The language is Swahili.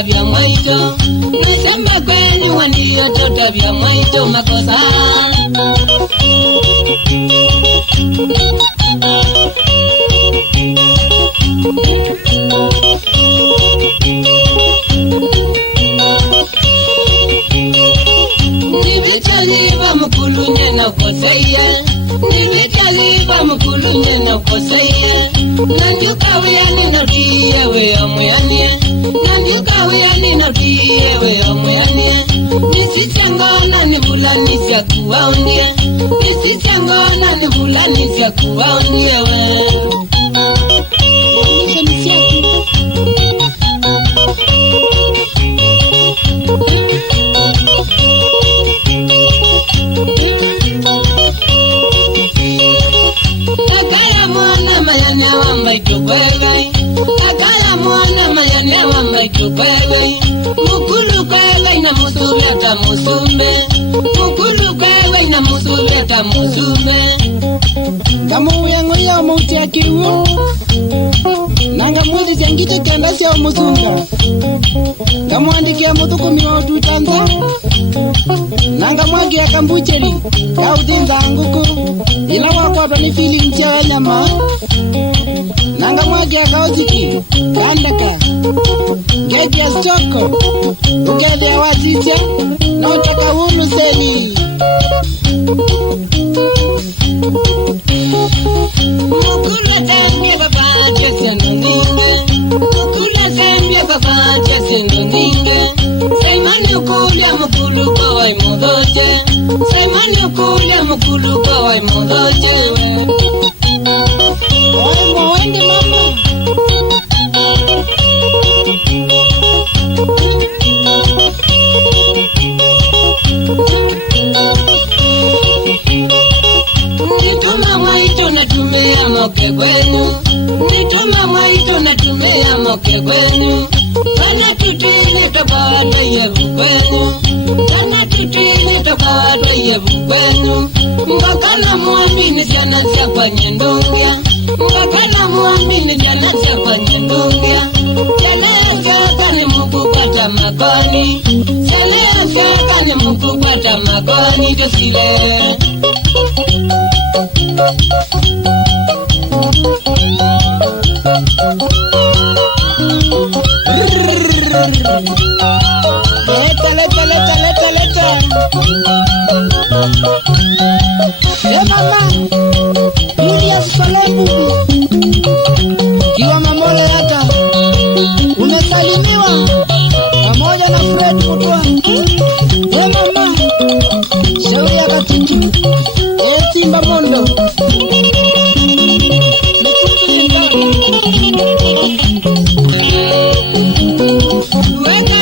tabia mwaito. Nasema kweli wanioto tabia mwaito makosa. Nibitaliba mkulunye na koseye. Nibitaliba mkulunye na koseye. Nandiukawiyani nodiye we omuyanie. Nandiukawiyani nodiye we omuyanie. Nisisiangona nibulanisya kuwaundie. Nisisiangona nibulanisya kuwaundie we. Akaya mwana mayane wambaitukwegei. Akaya mwana mayane wambaitukwegei. Mukulu kwegei na musubeta musumbe. Mukulu kwegei na musubeta musumbe. Kamu yango ya mauti ya kiwu. Nanga mwezi jangite kenda siya umusunga. Kamu andiki ya mutu kumiwa ututanza. Nanga mwagi ya kambucheri ya utinza anguku. Ila wakwapa ni feeling cha nyama. Nanga mwagi ya kaoziki kandaka. Geji ya stoko ukethi ya waziche na utaka unu seli. Mukula sembye baba jeseno ninge. Mukula sembye baba jeseno ninge. Saimani ukulya mukulu kwa wai mudoche. Saimani ukulya mukulu kwa wai mudoche. Oe mwende mama. Nituma mwaito natumia moke kwenu. Nituma mwaito natumia moke kwenu. Kana tutile tokawadwa yebu kwenu. Kana tutile tokawadwa yebu kwenu. Mbakana muambini jana siya kwa nyendongia. Mbakana muambini jana siya kwa nyendongia. Jalea siaka ni mukupata makoni. Jalea siaka ni mukupata makoni tosile. Leta. Mama. Julius Solembu. Kiwa mamole hata. Umesalimiwa. Pamoja na Fred Mutwa. Mama. Shauri ya katiki. Simba Mondo. Weka